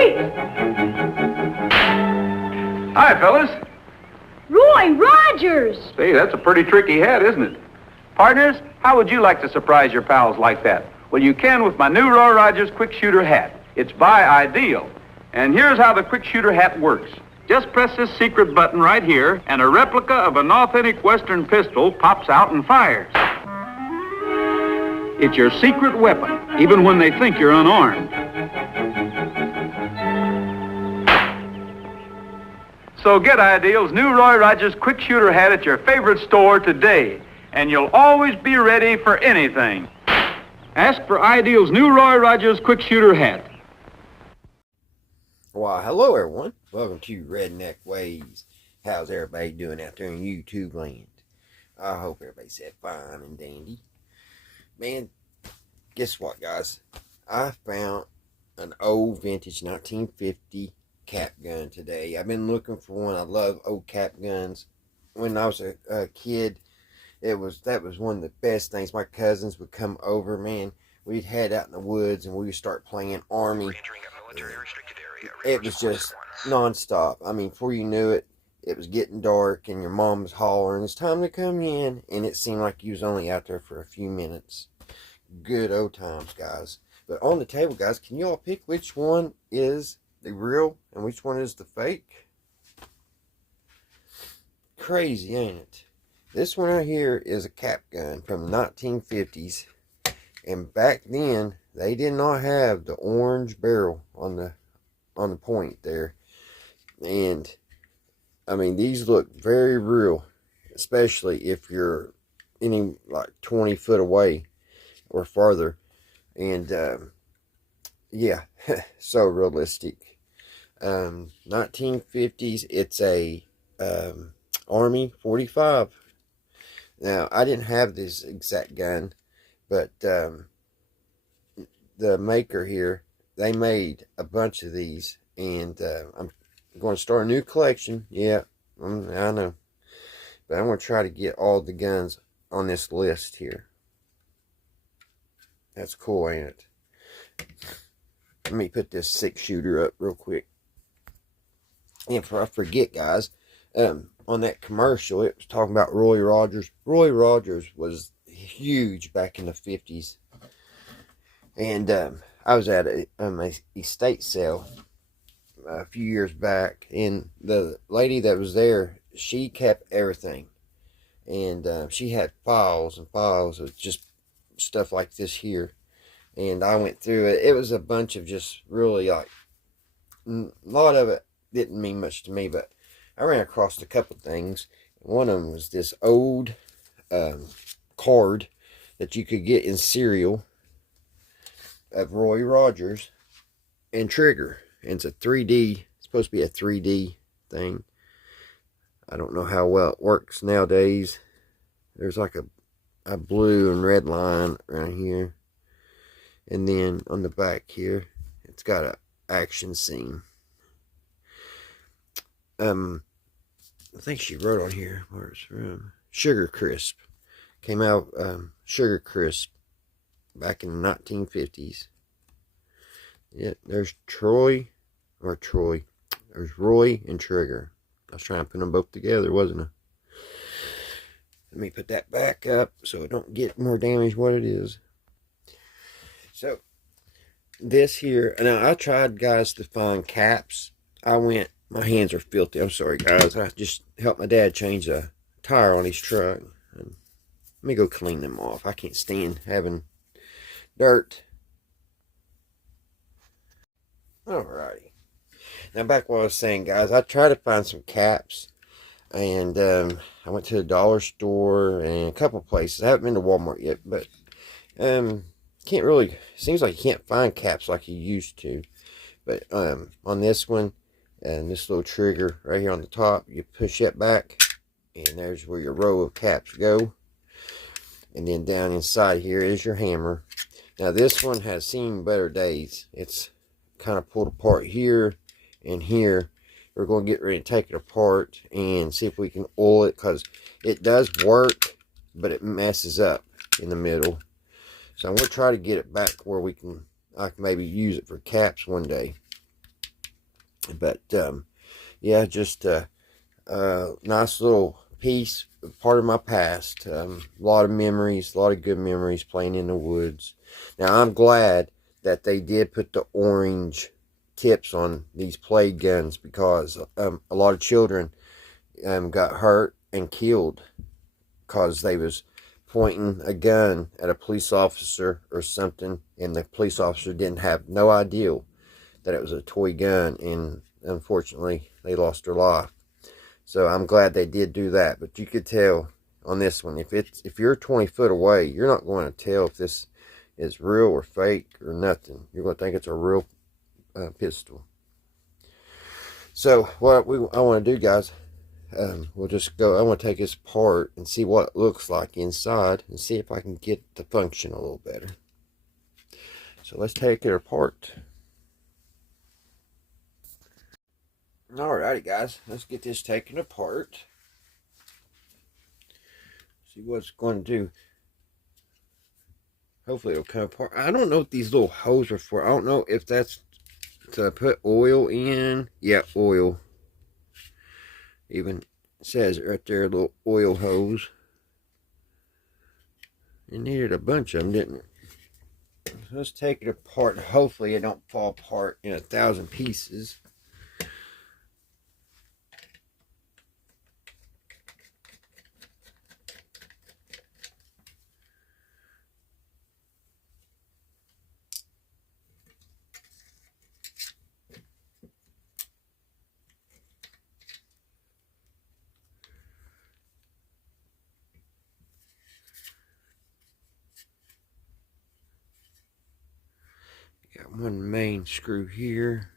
Wait! Hi, fellas. Roy Rogers! See, that's a pretty tricky hat, isn't it? Partners, how would you like to surprise your pals like that? Well, you can with my new Roy Rogers Quick Shooter hat. It's by Ideal. And here's how the Quick Shooter hat works. Just press this secret button right here, and a replica of an authentic Western pistol pops out and fires. It's your secret weapon, even when they think you're unarmed. So get Ideal's new Roy Rogers Quick Shooter hat at your favorite store today, and you'll always be ready for anything. Ask for Ideal's new Roy Rogers Quick Shooter hat. Well, hello everyone. Welcome to Redneck Ways. How's everybody doing out there in YouTube land? I hope everybody's had fine and dandy. Man, guess what, guys? I found an old vintage 1950 cap gun today. I've been looking for one. I love old cap guns. When I was a kid, that was one of the best things. My cousins would come over, man. We'd head out in the woods and we would start playing Army. It was just non-stop. I mean, before you knew it, it was getting dark and your mom was hollering, "It's time to come in," and it seemed like you was only out there for a few minutes. Good old times, guys. But on the table, guys, can you all pick which one is the real and which one is the fake? Crazy, ain't it? This one right here is a cap gun from the 1950s, and back then they did not have the orange barrel on the point there. And I mean, these look very real, especially if you're any like 20 foot away or farther. And yeah, so realistic. 1950s. It's a Army 45. Now, I didn't have this exact gun, but the maker here, they made a bunch of these, and I'm going to start a new collection. Yeah, I know, but I'm going to try to get all the guns on this list here. That's cool, ain't it? Let me put this 6-shooter up real quick. And before I forget, guys, on that commercial, it was talking about Roy Rogers. Roy Rogers was huge back in the 50s. And I was at a estate sale a few years back, and the lady that was there, she kept everything. And she had files and files of just stuff like this here. And I went through it. It was a bunch of just really, like, a lot of it didn't mean much to me, but I ran across a couple things. One of them was this old card that you could get in cereal of Roy Rogers and Trigger. And it's a 3D, it's supposed to be a 3D thing. I don't know how well it works nowadays. There's like a blue and red line right here. And then on the back here, it's got an action scene. I think she wrote on here where it's from. Sugar Crisp. Came out Sugar Crisp back in the 1950s. Yeah, there's Troy. There's Roy and Trigger. I was trying to put them both together, wasn't I? Let me put that back up so it don't get more damage what it is. So, this here, now I tried, guys, to find caps. My hands are filthy. I'm sorry, guys. I just helped my dad change a tire on his truck. And let me go clean them off. I can't stand having dirt. Alrighty. Now, back what I was saying, guys. I tried to find some caps. And I went to the dollar store and a couple places. I haven't been to Walmart yet, but can't really, seems like you can't find caps like you used to. But on this one, and this little trigger right here on the top, you push it back, and there's where your row of caps go. And then down inside here is your hammer. Now this one has seen better days. It's kind of pulled apart here and here. We're going to get ready to take it apart and see if we can oil it, because it does work, but it messes up in the middle. So I'm going to try to get it back where I can maybe use it for caps one day. But yeah, just nice little piece, part of my past. A lot of memories, a lot of good memories playing in the woods. Now I'm glad that they did put the orange tips on these play guns, because a lot of children got hurt and killed because they was pointing a gun at a police officer or something, and the police officer didn't have no idea that it was a toy gun, and unfortunately they lost their life. So I'm glad they did do that. But you could tell on this one, if you're 20 foot away, you're not going to tell if this is real or fake or nothing. You're going to think it's a real pistol. So what I want to do, guys, we'll just go. I want to take this apart and see what it looks like inside, and see if I can get it to function a little better. So let's take it apart. Alrighty, guys, let's get this taken apart. See what it's going to do. Hopefully it'll come apart. I don't know what these little holes are for. I don't know if that's to put oil in. Yeah, oil. Even says it right there, little oil hose. It needed a bunch of them, didn't it? So let's take it apart. Hopefully it don't fall apart in 1,000 pieces. Got one main screw here.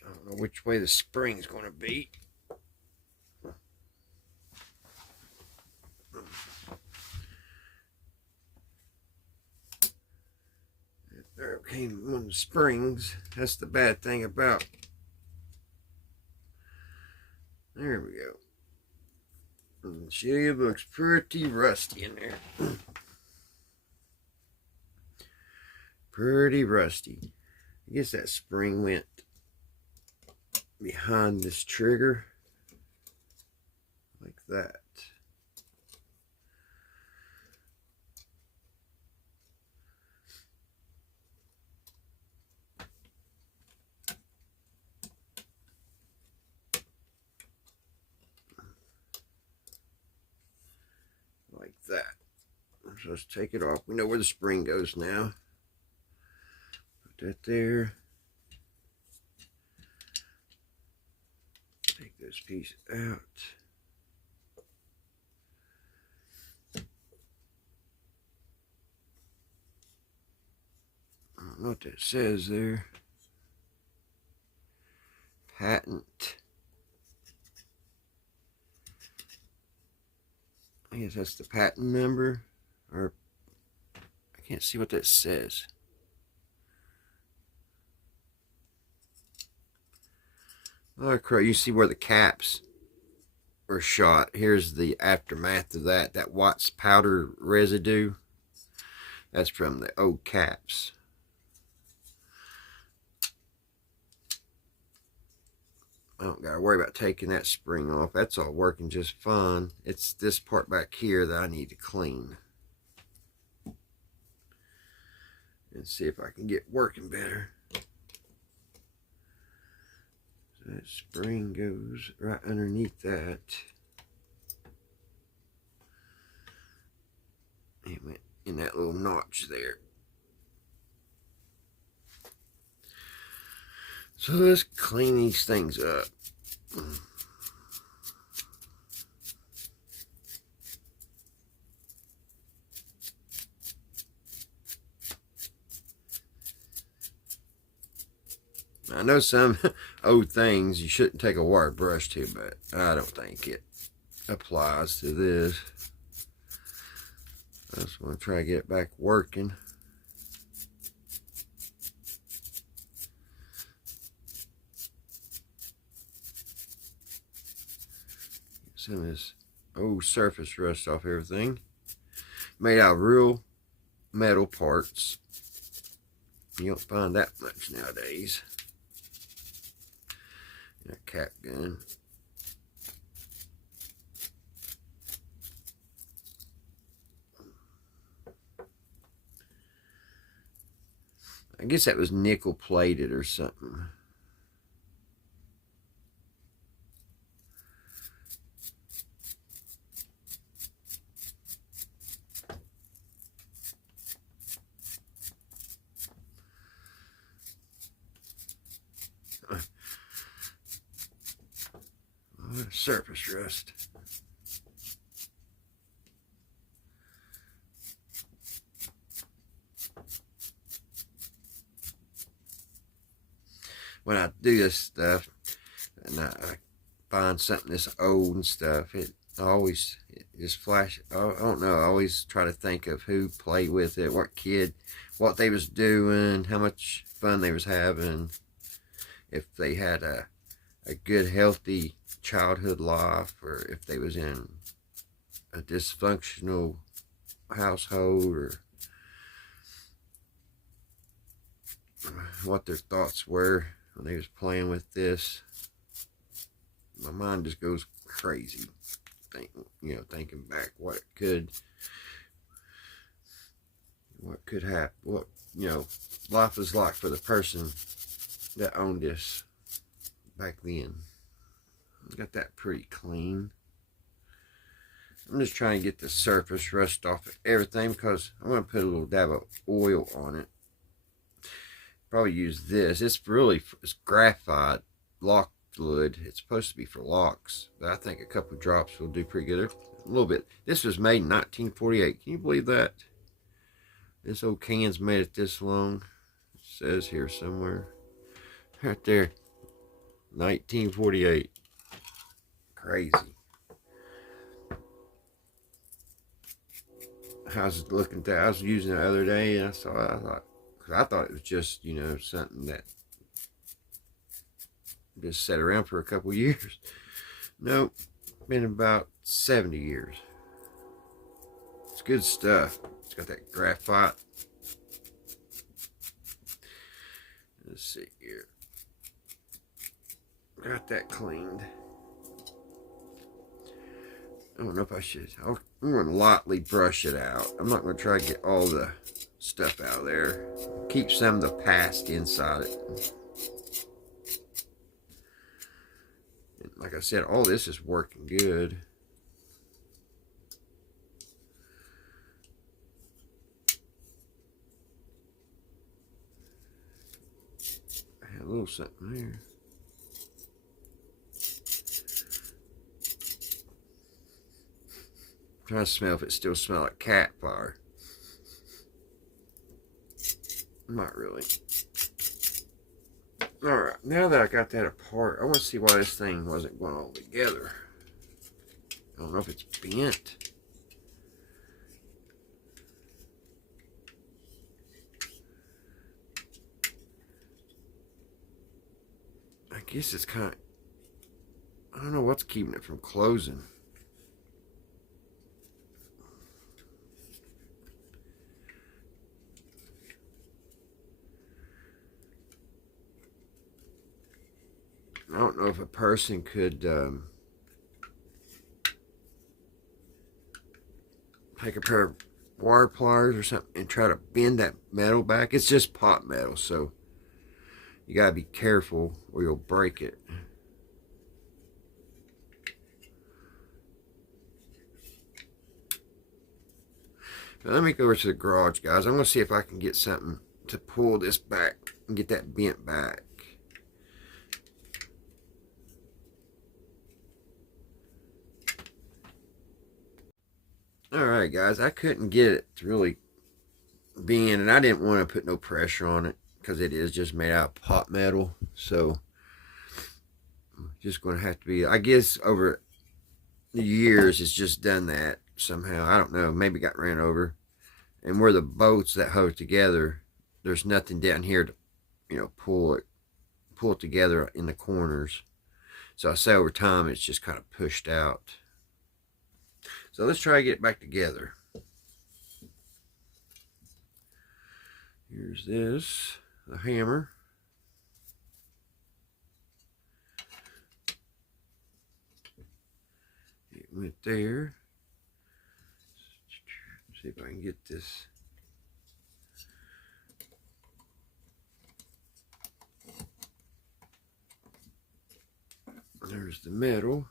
I don't know which way the spring's going to be. There came one of the springs. That's the bad thing about. There we go. And she looks pretty rusty in there. Pretty rusty. I guess that spring went behind this trigger. Like that. Like that. So let's take it off. We know where the spring goes now. Put that there. Take this piece out. I don't know what that says there. Patent. I guess that's the patent number, or I can't see what that says. Oh crap, you see where the caps were shot. Here's the aftermath of that. That Watts powder residue. That's from the old caps. I don't gotta worry about taking that spring off. That's all working just fine. It's this part back here that I need to clean. And see if I can get working better. So that spring goes right underneath that. It went in that little notch there. So let's clean these things up. I know some old things you shouldn't take a wire brush to, but I don't think it applies to this. I just want to try to get it back working. Some of this old surface rust off everything. Made out of real metal parts. You don't find that much nowadays. A cap gun. I guess that was nickel plated or something. Surface rust. When I do this stuff and I find something that's old and stuff, it just flash. I don't know. I always try to think of who played with it, what kid, what they was doing, how much fun they was having, if they had a good, healthy childhood life, or if they was in a dysfunctional household, or what their thoughts were when they was playing with this. My mind just goes crazy, thinking back what could happen, what life was like for the person that owned this back then. Got that pretty clean. I'm just trying to get the surface rust off of everything because I'm going to put a little dab of oil on it. Probably use this. It's graphite lock fluid. It's supposed to be for locks, but I think a couple of drops will do pretty good. A little bit. This was made in 1948. Can you believe that? This old can's made it this long. It says here somewhere. Right there. 1948. Crazy. I was looking at, I was using it the other day, and I thought it was just something that just sat around for a couple years. Nope, been about 70 years. It's good stuff. It's got that graphite. Let's see here. Got that cleaned. I don't know if I should. I'm going to lightly brush it out. I'm not going to try to get all the stuff out of there. Keep some of the past inside it. And like I said, all this is working good. I had a little something there. Trying to smell if it still smells like cat fire. Not really. Alright, now that I got that apart, I want to see why this thing wasn't going all together. I don't know if it's bent. I guess it's kind of... I don't know what's keeping it from closing. I don't know if a person could take a pair of wire pliers or something and try to bend that metal back. It's just pot metal, so you gotta be careful or you'll break it. But let me go over to the garage, guys. I'm gonna see if I can get something to pull this back and get that bent back. Alright guys, I couldn't get it to really bend, and I didn't want to put no pressure on it because it is just made out of pot metal. So just going to have to be, I guess over the years it's just done that somehow. I don't know, maybe got ran over. And where the bolts that hold together, there's nothing down here to, pull it together in the corners. So I say over time it's just kind of pushed out. So let's try to get it back together. Here's this, the hammer. It went there. See if I can get this. There's the metal.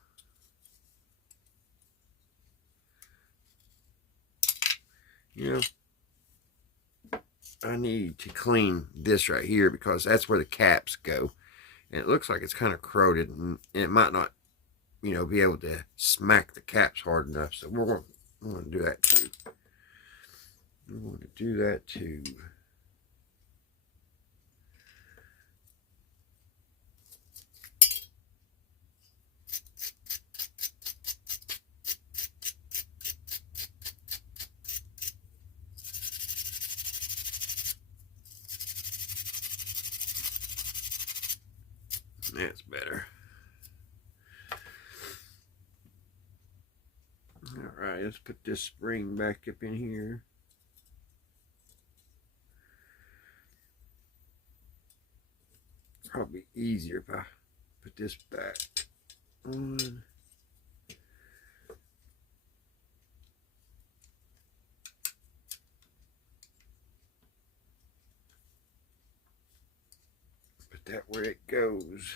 I need to clean this right here because that's where the caps go. And it looks like it's kind of corroded, and it might not, be able to smack the caps hard enough. So we're going to do that too. We're going to do that too. That's better. All right, let's put this spring back up in here. Probably easier if I put this back on. Put that where it goes.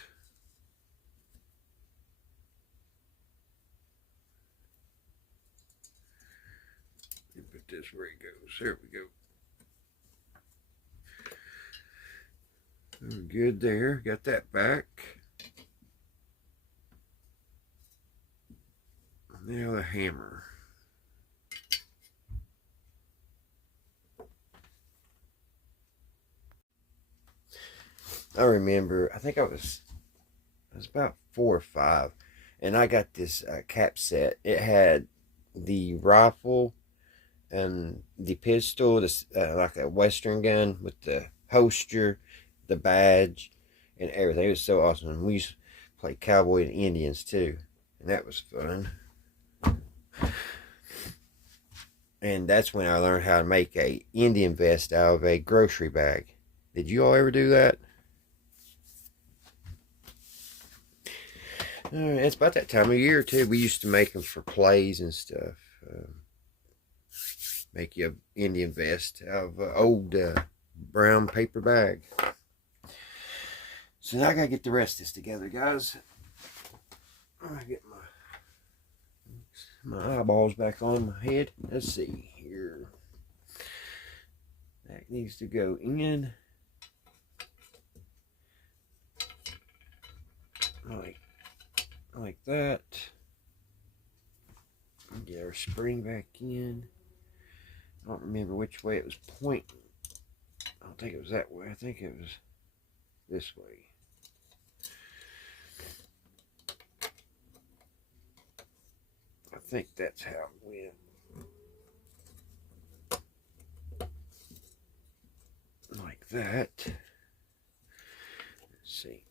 And put this where it goes. There we go. Good there. Got that back. Now the hammer. I remember, I think I was about 4 or 5, and I got this cap set. It had the rifle and the pistol, this like a Western gun with the holster, the badge, and everything. It was so awesome. And we used to play cowboy and Indians too, and that was fun. And that's when I learned how to make a Indian vest out of a grocery bag. Did you all ever do that? Alright, it's about that time of year too. We used to make them for plays and stuff. Make you an Indian vest out of an old brown paper bag. So now I gotta get the rest of this together, guys. I get my eyeballs back on my head. Let's see here. That needs to go in. Like that. Get our spring back in. I don't remember which way it was pointing. I don't think it was that way. I think it was this way. I think that's how it went. Like that. Let's see.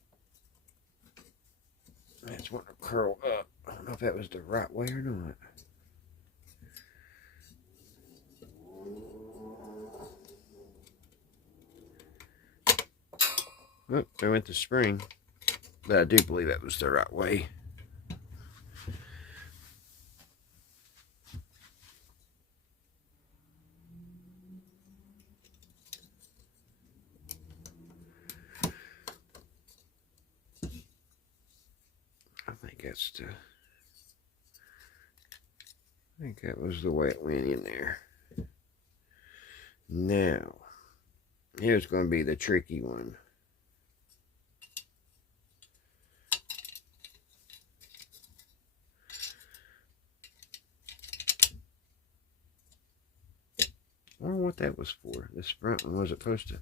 That's wanting to curl up. I don't know if that was the right way or not. Oh, there went the spring. But I do believe that was the right way. I think that was the way it went in there. Now, here's going to be the tricky one. I wonder what that was for. This front one was supposed to...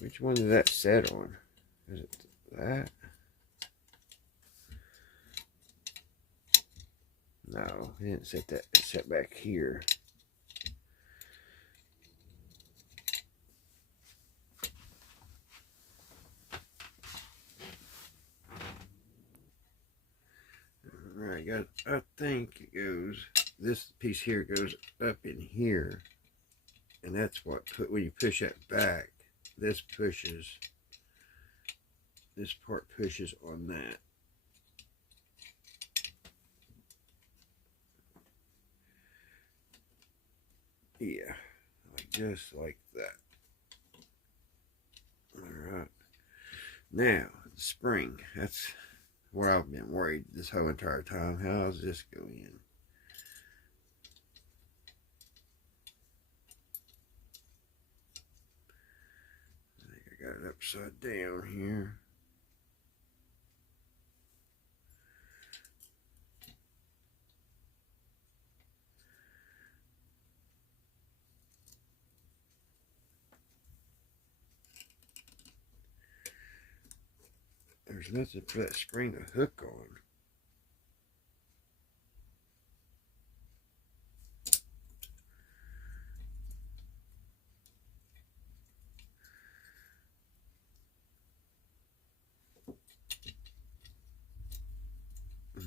Which one did that set on? Is it that? No, I didn't set that. It's set back here. Alright, I think it goes, this piece here goes up in here. And that's what, when you push that back, this part pushes on that. Yeah, just like that. Alright. Now, the spring. That's where I've been worried this whole entire time. How does this go in? I think I got it upside down here. There's nothing for that spring to hook on.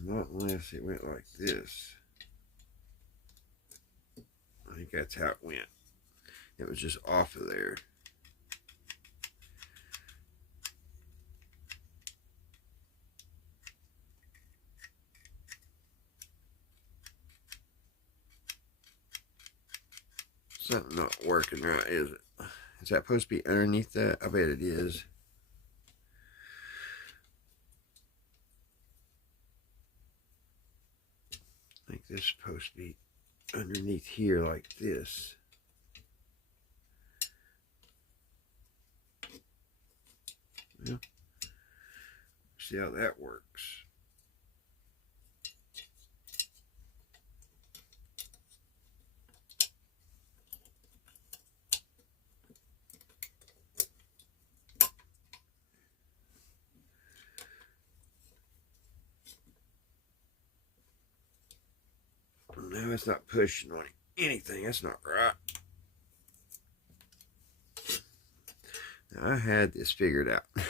Not unless it went like this. I think that's how it went. It was just off of there. Something not working right, is it? Is that supposed to be underneath that? I bet it is. I think this is supposed to be underneath here like this. Yeah. See how that works. Now it's not pushing on anything. That's not right. Now I had this figured out. Let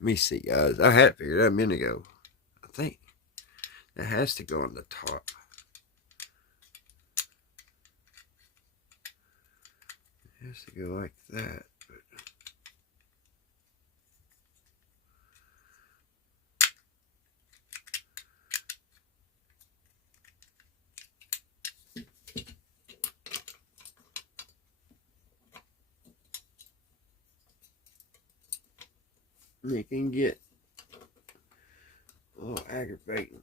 me see, guys. I had it figured out a minute ago. I think that has to go on the top. It has to go like that. But it can get a little aggravating.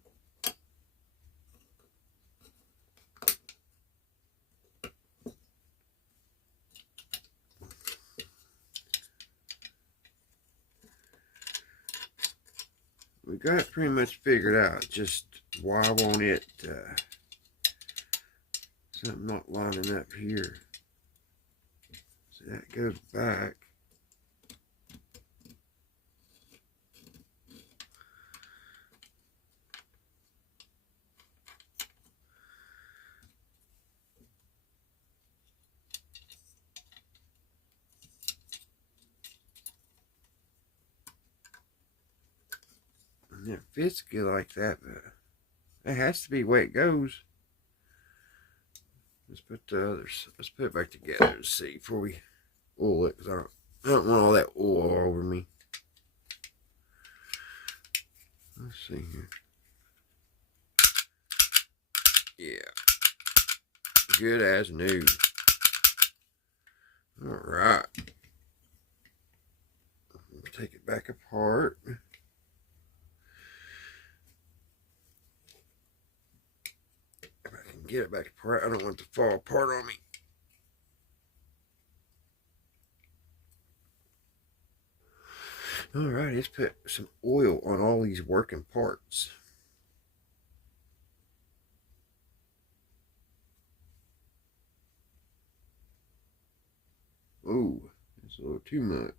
We got it pretty much figured out. Just why won't it, something not lining up here. So that goes back. And it fits good like that, but it has to be the way it goes. Let's put the others. Let's put it back together and see before we oil it, because I don't want all that oil all over me. Let's see here. Yeah, good as new. All right, take it back apart. If I can get it back apart, I don't want it to fall apart on me. All right, let's put some oil on all these working parts. Oh, that's a little too much.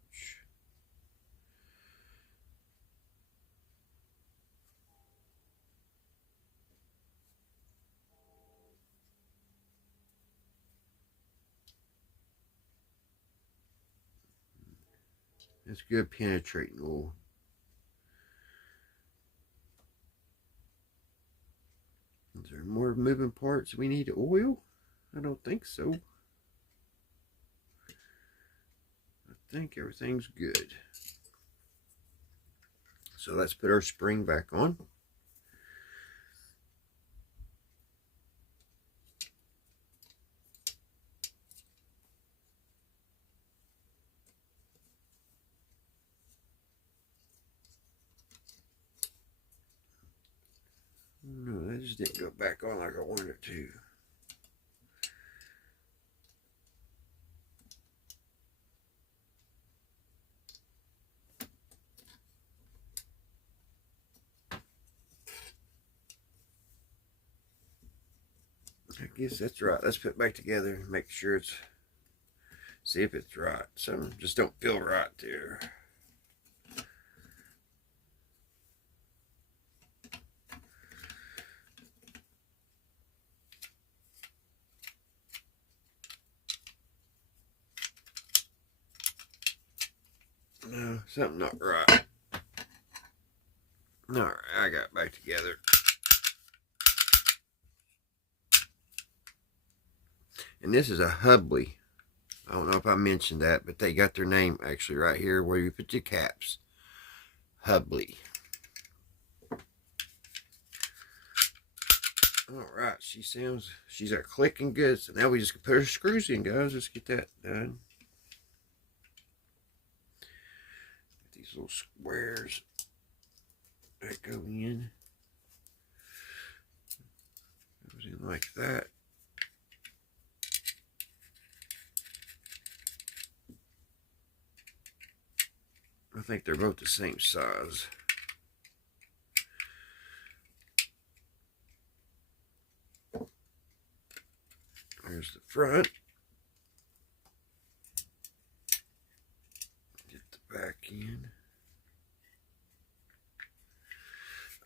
It's good penetrating oil. Is there more moving parts we need to oil? I don't think so. I think everything's good. So let's put our spring back on. No, that just didn't go back on like I wanted it to. I guess that's right. Let's put it back together and make sure it's, see if it's right. Some just don't feel right there. No, something not right. All right, I got it back together. And this is a Hubley. I don't know if I mentioned that, but they got their name actually right here where you put your caps. Hubley. All right, she's clicking good. So now we just put her screws in, guys. Let's get that done. Get these little squares that go in. Goes in like that. I think they're both the same size. There's the front. Get the back in.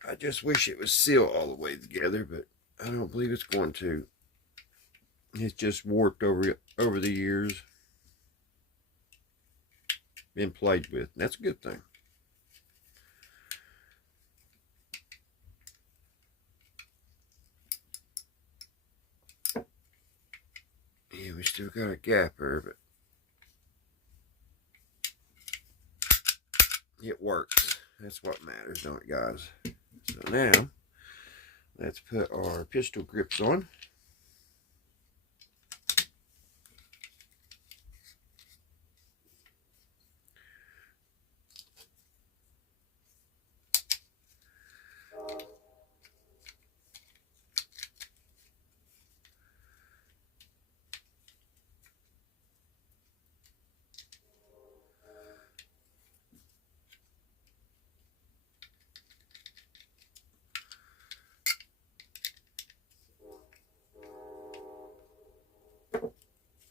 I just wish it was sealed all the way together, but I don't believe it's going to. It's just warped over the years. Been played with. And that's a good thing. Yeah, we still got a gap here, but it works. That's what matters, don't it, guys? So now, let's put our pistol grips on.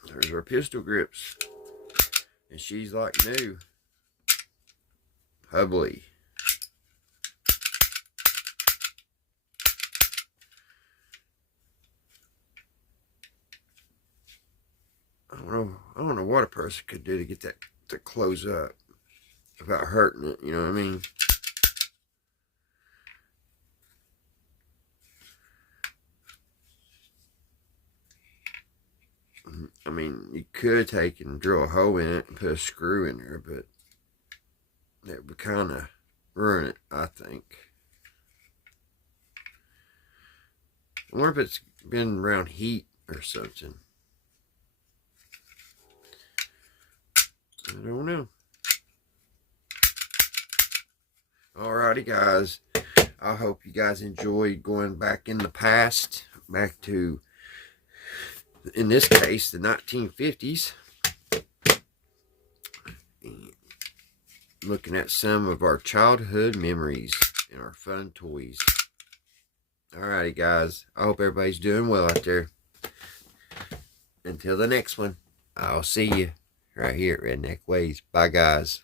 There's our pistol grips. And she's like new. Hubley. I don't know what a person could do to get that to close up without hurting it, you know what I mean? I mean, you could take and drill a hole in it and put a screw in there, but that would kind of ruin it, I think. I wonder if it's been around heat or something. I don't know. Alrighty, guys. I hope you guys enjoyed going back in the past, back to, in this case, the 1950s. And looking at some of our childhood memories and our fun toys. Alrighty, guys. I hope everybody's doing well out there. Until the next one, I'll see you right here at Redneck Ways. Bye, guys.